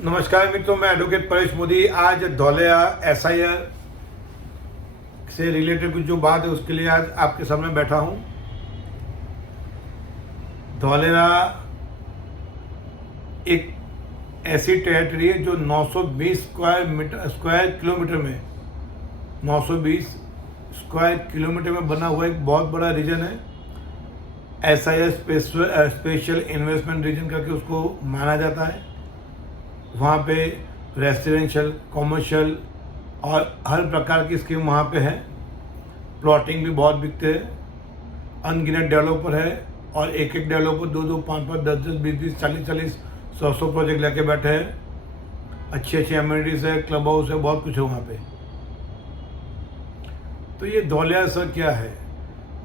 नमस्कार मित्रों, मैं एडवोकेट परेश मोदी। आज धौलिया एसआईआर से रिलेटेड कुछ जो बात है उसके लिए आज आपके सामने बैठा हूं। धौलिया एक ऐसी टेरिटरी है जो 920 स्क्वायर किलोमीटर में 920 स्क्वायर किलोमीटर में बना हुआ एक बहुत बड़ा रीजन है। एसआईआर स्पेशल इन्वेस्टमेंट रीजन करके उसको माना जाता है। वहाँ पे रेसिडेंशियल, कॉमर्शियल और हर प्रकार की स्कीम वहाँ पे है। प्लॉटिंग भी बहुत बिकते हैं। अनगिनत डेवलपर है और एक एक डेवलपर 2-2, 5-5, 10-10, 20-20, 40-40, 100-100 प्रोजेक्ट लेके बैठे हैं। अच्छी अच्छी एमिनिटीज़ है, क्लब हाउस है, बहुत कुछ है वहाँ पे। तो ये धौलिया सर क्या है?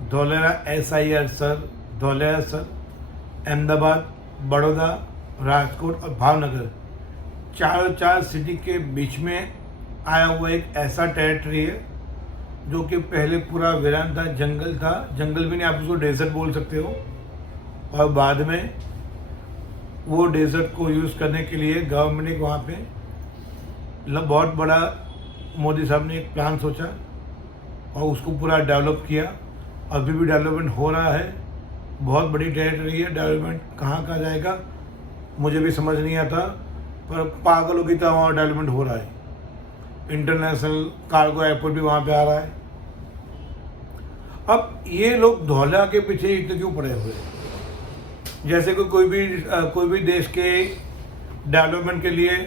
Dholera SIR SIR, Dholera SIR Ahmedabad, Baroda, Rajkot और भावनगर चार सिटी के बीच में आया हुआ एक ऐसा टेरिटरी है जो कि पहले पूरा वीरान था, जंगल था। जंगल भी नहीं, आप उसको डेजर्ट बोल सकते हो। और बाद में वो डेजर्ट को यूज़ करने के लिए गवर्नमेंट ने वहाँ पे बहुत बड़ा मोदी साहब ने एक प्लान सोचा और उसको पूरा डेवलप किया। अभी भी डेवलपमेंट हो रहा है। बहुत बड़ी टेरिटरी है। डेवलपमेंट कहाँ जाएगा मुझे भी समझ नहीं आता, पर पागलों की तरह वहाँ डेवलपमेंट हो रहा है। इंटरनेशनल कार्गो एयरपोर्ट भी वहाँ पे आ रहा है। अब ये लोग धौलिया के पीछे इतने क्यों पड़े हुए हैं? जैसे कि कोई भी देश के डेवलपमेंट के लिए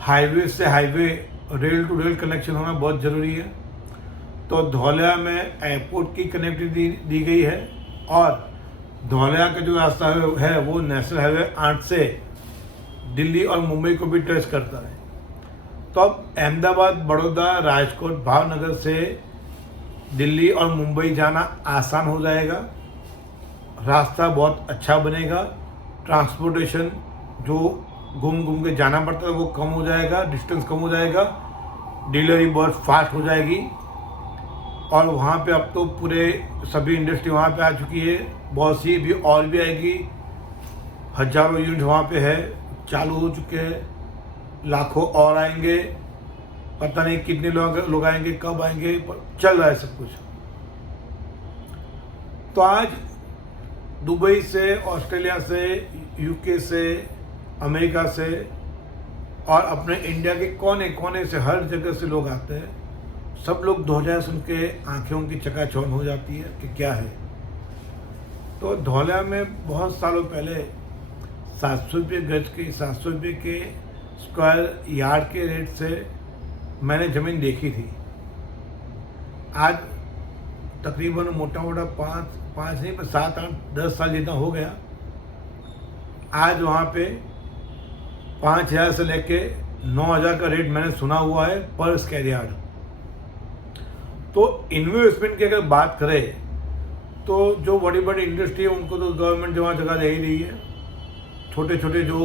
हाईवे से highway, rail to rail connection होना बहुत ज़रूरी है। तो धौलिया में एयरपोर्ट की कनेक्टिविटी दी गई है और धौलिया का जो रास्ता है वो नेशनल हाईवे 8 से दिल्ली और मुंबई को भी टच करता है। तो अब अहमदाबाद, बड़ौदा, राजकोट, भावनगर से दिल्ली और मुंबई जाना आसान हो जाएगा। रास्ता बहुत अच्छा बनेगा। ट्रांसपोर्टेशन जो घूम के जाना पड़ता है वो कम हो जाएगा, डिस्टेंस कम हो जाएगा। डिलीवरी बहुत फास्ट हो जाएगी। और वहाँ पे अब तो पूरे सभी इंडस्ट्री वहाँ पे आ चुकी है। बहुत सी भी और भी आएगी। हजारों यूनिट वहाँ पे है, चालू हो चुके हैं। लाखों और आएंगे। पता नहीं कितने लोग आएंगे, कब आएंगे, पर चल रहा है सब कुछ। तो आज दुबई से, ऑस्ट्रेलिया से, यूके से, अमेरिका से और अपने इंडिया के कोने कोने से, हर जगह से लोग आते हैं। सब लोग धौलिया सुन के आँखों की चकाचौंध हो जाती है कि क्या है। तो धौलिया में बहुत सालों पहले 700 रुपये गज की, 700 रुपये के स्क्वायर यार्ड के रेट से मैंने ज़मीन देखी थी। आज तकरीबन मोटा 5 नहीं पर 7, 8, 10 साल जितना हो गया। आज वहाँ पे 5,000 से लेके 9,000 का रेट मैंने सुना हुआ है पर स्क्वायर यार्ड। तो इन्वेस्टमेंट की अगर बात करें तो जो बड़ी बड़ी इंडस्ट्री है उनको तो गवर्नमेंट वहाँ जगह दे ही रही है। छोटे छोटे जो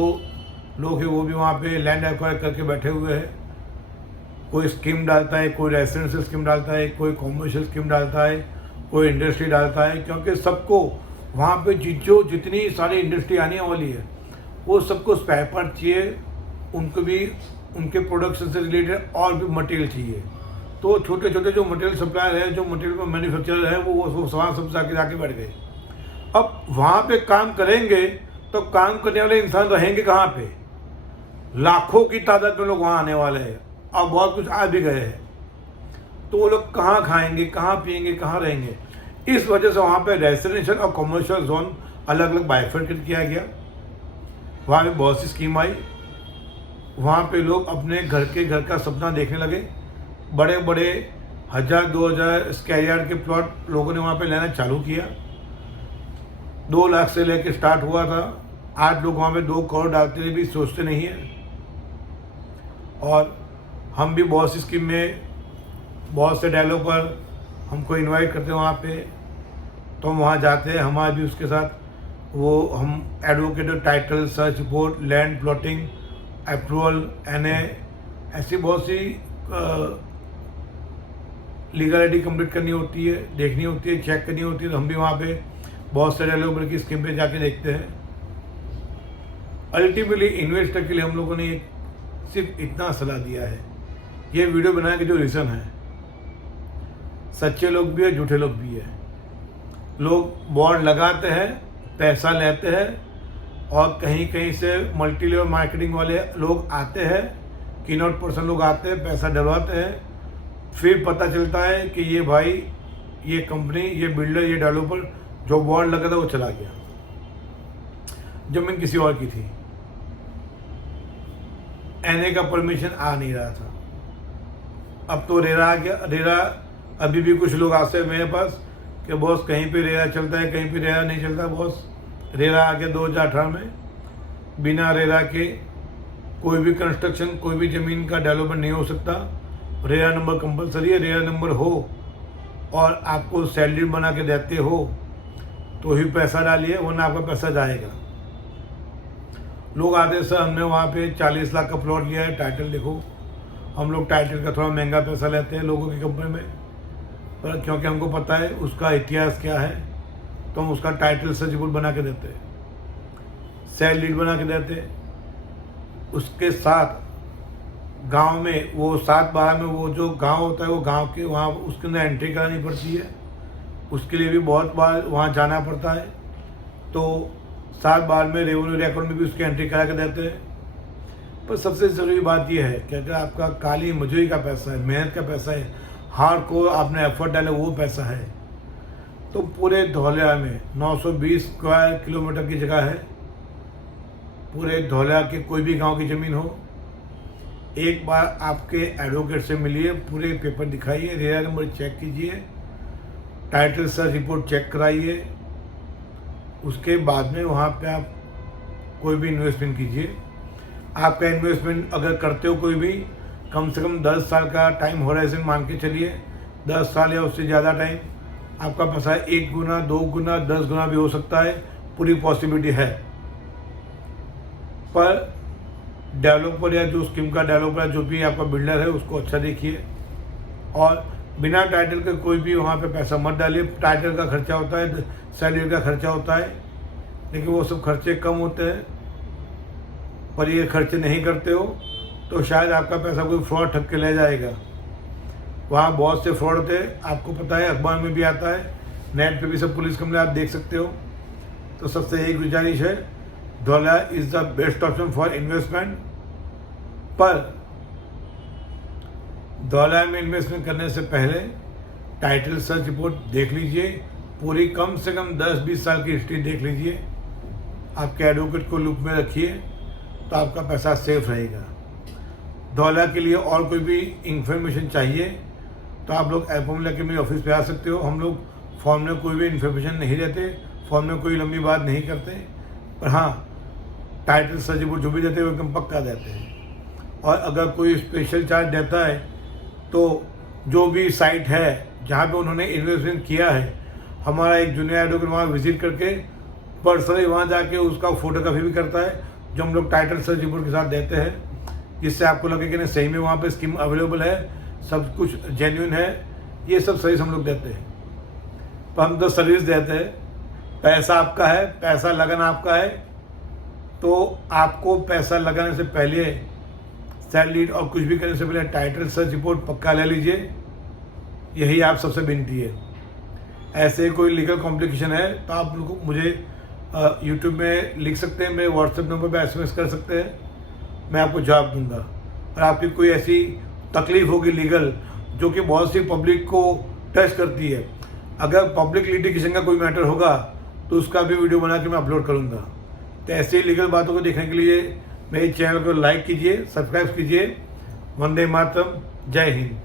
लोग हैं वो भी वहाँ पे लैंड एक्वायर करके बैठे हुए हैं। कोई स्कीम डालता है, कोई रेसिडेंशियल स्कीम डालता है, कोई कॉमर्शियल स्कीम डालता है, कोई इंडस्ट्री डालता है। क्योंकि सबको वहाँ पे जितनी सारी इंडस्ट्री आने वाली है वो सबको स्पेयर पार्ट चाहिए। उनको भी उनके प्रोडक्शन से रिलेटेड और भी मटेरियल चाहिए। तो छोटे छोटे जो मटेरियल सप्लायर है, जो मटेरियल मैन्युफैक्चरर है, वो सामान सब जाके बैठ गए। अब वहाँ पे काम करेंगे तो काम करने वाले इंसान रहेंगे कहाँ पे? लाखों की तादाद में लोग वहाँ आने वाले हैं और बहुत कुछ आ भी गए हैं। तो वो लोग कहाँ खाएंगे, कहाँ पिएंगे, कहाँ रहेंगे? इस वजह से वहाँ पे रेसिडेंशियल और कमर्शियल जोन अलग अलग बाइफरकेट किया गया। वहाँ पे बहुत सी स्कीम आई। वहाँ पे लोग अपने घर का सपना देखने लगे। बड़े बड़े 1,000-2,000 स्क्वायर यार्ड के प्लॉट लोगों ने वहाँ पे लेना चालू किया। 2 लाख से लेके स्टार्ट हुआ था। आज लोग वहाँ पे 2 करोड़ डालते हुए भी सोचते नहीं है। और हम भी बहुत सी स्कीम में बहुत से डेवलपर हमको इनवाइट करते हैं वहाँ पे, तो हम वहाँ जाते हैं। हमारे भी उसके साथ वो हम advocate, title search, report, land plotting approval, NA, ऐसी बहुत सी लीगलिटी कंप्लीट करनी होती है, देखनी होती है, चेक करनी होती है। तो हम भी वहाँ पे बहुत सारे डेवलपर की स्कीम पे जाके देखते हैं। अल्टीमेटली इन्वेस्टर के लिए हम लोगों ने एक सिर्फ इतना सलाह दिया है। ये वीडियो बनाने के जो रीज़न है, सच्चे लोग भी है, झूठे लोग भी है। लोग बॉन्ड लगाते हैं, पैसा लेते हैं और कहीं कहीं से मल्टी लेवल मार्केटिंग वाले लोग आते हैं, कीनोट पर्सन लोग आते हैं, पैसा डलवाते हैं। फिर पता चलता है कि ये भाई, ये कंपनी, ये बिल्डर, ये डेवलपर जो बॉन्ड लगा था वो चला गया, जमीन किसी और की थी, एनए का परमिशन आ नहीं रहा था। अब तो रेरा आ गया। रेरा अभी भी कुछ लोग आते हैं मेरे पास कि बॉस कहीं पे रेरा चलता है, कहीं पे रेरा नहीं चलता। बॉस रेरा आ गया 2018 में। बिना रेरा के कोई भी कंस्ट्रक्शन, कोई भी ज़मीन का डेवलपमेंट नहीं हो सकता। रेरा नंबर कंपलसरी है। रेरा नंबर हो और आपको सैलरी बना के देते हो तो ही पैसा डालिए, वरना आपका पैसा जाएगा। लोग आते सर हमने वहाँ पे 40 लाख का प्लॉट लिया है, टाइटल देखो। हम लोग टाइटल का थोड़ा महंगा पैसा लेते हैं लोगों की कंपनी में, पर क्योंकि हमको पता है उसका इतिहास क्या है, तो हम उसका टाइटल सर्टिफिकेट बना के देते हैं, सेल डीड बना के देते हैं। उसके साथ गांव में वो 7/12 में वो जो गांव होता है, वो गांव के वहाँ उसके अंदर एंट्री करानी पड़ती है। उसके लिए भी बहुत बार वहाँ जाना पड़ता है। तो 7/12 में रेवेन्यू अकाउंट में भी उसकी एंट्री करा के देते हैं। पर सबसे ज़रूरी बात यह है कि अगर आपका काली मजदूरी का पैसा है, मेहनत का पैसा है, हार्ड को आपने एफर्ट डाला वो पैसा है, तो पूरे धौलिया में 920 स्क्वायर किलोमीटर की जगह है। पूरे धौलिया के कोई भी गांव की ज़मीन हो, एक बार आपके एडवोकेट से मिलिए, पूरे पेपर दिखाइए, रेरा नंबर चेक कीजिए, टाइटल सर्च रिपोर्ट चेक कराइए। उसके बाद में वहाँ पे आप कोई भी इन्वेस्टमेंट कीजिए। आपका इन्वेस्टमेंट अगर करते हो कोई भी, कम से कम 10 साल का टाइम होराइजन मान के चलिए। 10 साल या उससे ज़्यादा टाइम, आपका पैसा 1 गुना, 2 गुना, 10 गुना भी हो सकता है, पूरी पॉसिबिलिटी है। पर डेवलपर या जो स्कीम का डेवलपर, जो भी आपका बिल्डर है, उसको अच्छा देखिए और बिना टाइटल के कोई भी वहाँ पे पैसा मत डालिए। टाइटल का खर्चा होता है, सैलरी का खर्चा होता है, लेकिन वो सब खर्चे कम होते हैं। पर ये खर्चे नहीं करते हो तो शायद आपका पैसा कोई फ्रॉड ठग के ले जाएगा। वहाँ बहुत से फ्रॉड होते हैं, आपको पता है, अखबार में भी आता है, नेट पे भी सब पुलिस कंप्लेन आप देख सकते हो। तो सबसे यही गुजारिश है, Dholera is the best option for investment. पर धौलिया में इन्वेस्टमेंट करने से पहले टाइटल सर्च रिपोर्ट देख लीजिए, पूरी कम से कम 10-20 साल की हिस्ट्री देख लीजिए। आपके एडवोकेट को लूप में रखिए तो आपका पैसा सेफ रहेगा। धौलिया के लिए और कोई भी इंफॉर्मेशन चाहिए तो आप लोग अपॉइंटमेंट लेकर मेरे ऑफिस पे आ सकते हो। हम लोग फॉर्म में कोई भी इन्फॉर्मेशन नहीं देते, फॉर्म में कोई लंबी बात नहीं करते, पर हाँ टाइटल सर्च रिपोर्ट जो भी देते हैं वो एकदम पक्का देते हैं। और अगर कोई स्पेशल चार्ज देता है तो जो भी साइट है जहाँ पे उन्होंने इन्वेस्टमेंट किया है, हमारा एक जूनियर एडवोकेट वहाँ विजिट करके पर्सनली वहाँ जाके उसका फोटोग्राफी भी करता है, जो हम लोग टाइटल सर्च रिपोर्ट के साथ देते हैं, जिससे आपको लगे कि नहीं सही में वहाँ पे स्कीम अवेलेबल है, सब कुछ जेन्युइन है। ये सब सर्विस हम लोग देते हैं। तो हम तो सर्विस देते हैं, पैसा आपका है, पैसा लगाना आपका है। तो आपको पैसा लगाने से पहले, सैलरी और कुछ भी करने से पहले टाइटल सर्च रिपोर्ट पक्का ले लीजिए। यही आप सबसे विनती है। ऐसे कोई लीगल कॉम्प्लिकेशन है तो आप लोग मुझे यूट्यूब में लिख सकते हैं, मेरे व्हाट्सएप नंबर पे SMS कर सकते हैं, मैं आपको जवाब दूंगा। और आपकी कोई ऐसी तकलीफ होगी लीगल जो कि बहुत सी पब्लिक को टच करती है, अगर पब्लिक लिटिगेशन का कोई मैटर होगा तो उसका भी वीडियो बना के मैं अपलोड करूंगा। तो ऐसे ही लीगल बातों को देखने के लिए मेरे चैनल को लाइक कीजिए, सब्सक्राइब कीजिए। वंदे मातरम, जय हिंद।